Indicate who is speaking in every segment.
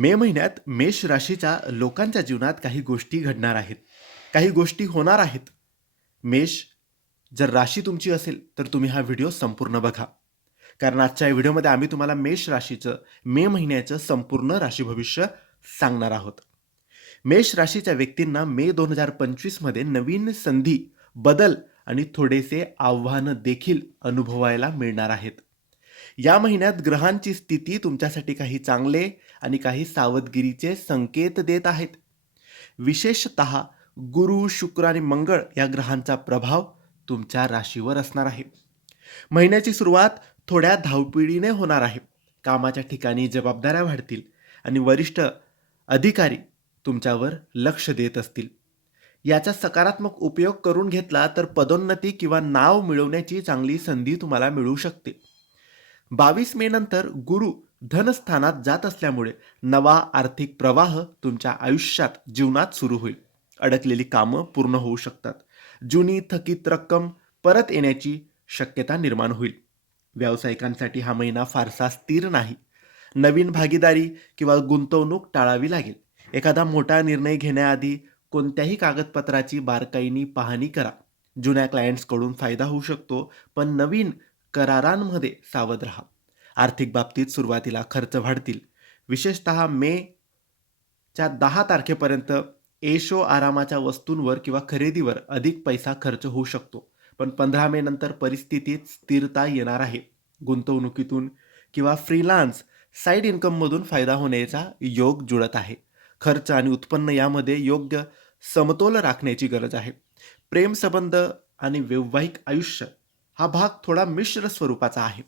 Speaker 1: मे महिन्यात मेष राशीच्या लोकांच्या जीवनात काही गोष्टी घडणार आहेत. काही गोष्टी होणार आहेत. मेष जर राशी तुमची असेल तर तुम्ही हा व्हिडिओ संपूर्ण बघा. कारण आजच्या व्हिडिओमध्ये आम्ही तुम्हाला मेष राशीचं मे महिन्याचं संपूर्ण राशी भविष्य सांगणार आहोत. मेष राशीच्या व्यक्तींना मे दोन हजार पंचवीसमध्ये नवीन संधी बदल आणि थोडेसे आव्हानं देखील अनुभवायला मिळणार आहेत. या महिन्यात ग्रहांची स्थिती तुमच्यासाठी काही चांगले आणि काही सावधगिरीचे संकेत देत आहेत. विशेषत गुरु शुक्र आणि मंगळ या ग्रहांचा प्रभाव तुमच्या राशीवर असणार आहे. महिन्याची सुरुवात थोड्या धावपिढीने होणार आहे. कामाच्या ठिकाणी जबाबदाऱ्या वाढतील आणि वरिष्ठ अधिकारी तुमच्यावर लक्ष देत असतील. याचा सकारात्मक उपयोग करून घेतला तर पदोन्नती किंवा नाव मिळवण्याची चांगली संधी तुम्हाला मिळू शकते. बावीस मे नंतर गुरु धनस्थानात जात असल्यामुळे नवा आर्थिक प्रवाह तुमच्या आयुष्यात जीवनात सुरू होईल. अडकलेली कामं पूर्ण होऊ शकतात. जुनी थकीत रक्कम परत येण्याची शक्यता निर्माण होईल. व्यावसायिकांसाठी हा महिना फारसा स्थिर नाही. नवीन भागीदारी किंवा गुंतवणूक टाळावी लागेल. एखादा मोठा निर्णय घेण्याआधी कोणत्याही कागदपत्राची बारकाईनी पाहणी करा. जुन्या क्लायंट्सकडून फायदा होऊ शकतो पण नवीन करारांमध्ये सावध राहा. आर्थिक बाबतीत सुरुवातीला खर्च वाढतील. विशेषत मे च्या दहा तारखेपर्यंत एशो आरामाच्या वस्तूंवर किंवा खरेदीवर अधिक पैसा खर्च होऊ शकतो. पण पंधरा मे नंतर परिस्थितीत स्थिरता येणार आहे. गुंतवणुकीतून किंवा फ्रीलान्स साईड इन्कममधून फायदा होण्याचा योग जुळत आहे. खर्च आणि उत्पन्न यामध्ये योग्य समतोल राखण्याची गरज आहे. प्रेमसंबंध आणि वैवाहिक आयुष्य हा भाग थोडा मिश्र स्वरूपाचा आहे.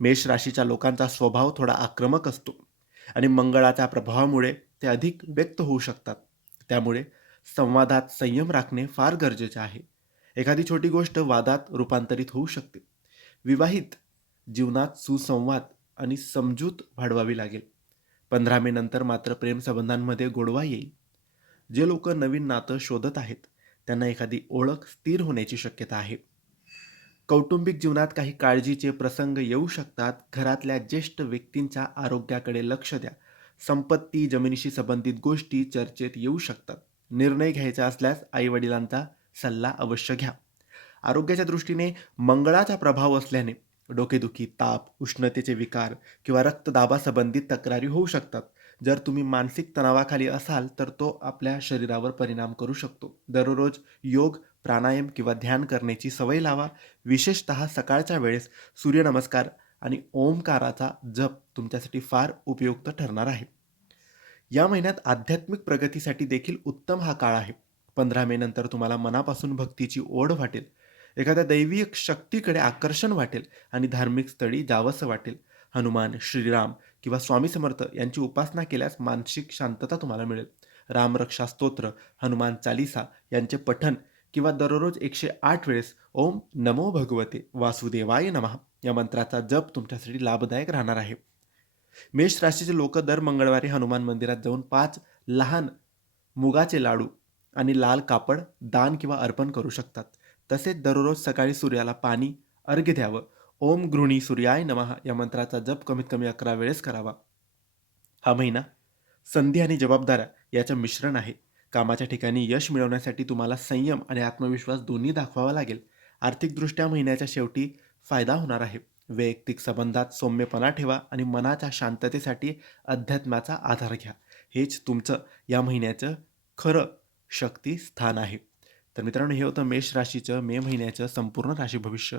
Speaker 1: मेष राशीच्या लोकांचा स्वभाव थोडा आक्रमक असतो आणि मंगळाच्या प्रभावामुळे ते अधिक व्यक्त होऊ शकतात. त्यामुळे संवादात संयम राखणे फार गरजेचे आहे. एखादी छोटी गोष्ट वादात रूपांतरित होऊ शकते. विवाहित जीवनात सुसंवाद आणि समजूत वाढवावी लागेल. पंधरा मे नंतर मात्र प्रेमसंबंधांमध्ये गोडवा येईल. जे लोक नवीन नातं शोधत आहेत त्यांना एखादी ओळख स्थिर होण्याची शक्यता आहे. कौटुंबिक जीवनात काही काळजीचे प्रसंग येऊ शकतात. घरातल्या ज्येष्ठ व्यक्तींच्या आरोग्याकडे लक्ष द्या. संपत्ती जमिनीशी संबंधित गोष्टी चर्चेत येऊ शकतात. निर्णय घ्यायचा असल्यास आईवडिलांचा सल्ला अवश्य घ्या. आरोग्याच्या दृष्टीने मंगळाचा प्रभाव असल्याने डोकेदुखी ताप उष्णतेचे विकार किंवा रक्तदाबासंबंधित तक्रारी होऊ शकतात. जर तुम्ही मानसिक तणावाखाली असाल तर तो आपल्या शरीरावर परिणाम करू शकतो. दररोज योग प्राणायाम किंवा ध्यान करण्याची सवय लावा. विशेषत सकाळच्या वेळेस सूर्यनमस्कार आणि ओंकाराचा जप तुमच्यासाठी फार उपयुक्त ठरणार आहे. या महिन्यात आध्यात्मिक प्रगतीसाठी देखील उत्तम हा काळ आहे. पंधरा मे नंतर तुम्हाला मनापासून भक्तीची ओढ वाटेल. एखाद्या दैवीय शक्तीकडे आकर्षण वाटेल आणि धार्मिक स्थळी जावंसं वाटेल. हनुमान श्रीराम किंवा स्वामी समर्थ यांची उपासना केल्यास मानसिक शांतता तुम्हाला मिळेल. रामरक्षा स्तोत्र हनुमान चालिसा यांचे पठण किंवा दररोज एकशे आठ वेळेस ओम नमो भगवते वासुदेवाय नमः या मंत्राचा जप तुमच्यासाठी लाभदायक राहणार आहे. मेष राशीचे लोक दर मंगळवारी हनुमान मंदिरात जाऊन पाच लहान मुगाचे लाडू आणि लाल कापड दान किंवा अर्पण करू शकतात. तसेच दररोज सकाळी सूर्याला पाणी अर्घ्य द्यावं. ओम गृहिणी सूर्याय नमः या मंत्राचा जप कमीत कमी अकरा वेळेस करावा. हा महिना संधी आणि जबाबदाऱ्या याचं मिश्रण आहे. कामाच्या ठिकाणी यश मिळवण्यासाठी तुम्हाला संयम आणि आत्मविश्वास दोन्ही दाखवावा लागेल. आर्थिकदृष्ट्या महिन्याच्या शेवटी फायदा होणार आहे. वैयक्तिक संबंधात सौम्यपणा ठेवा आणि मनाच्या शांततेसाठी अध्यात्माचा आधार घ्या. हेच तुमचं या महिन्याचं खरं शक्ती स्थान आहे. तर मित्रांनो हे होतं मेष राशीचं मे महिन्याचं संपूर्ण राशी भविष्य.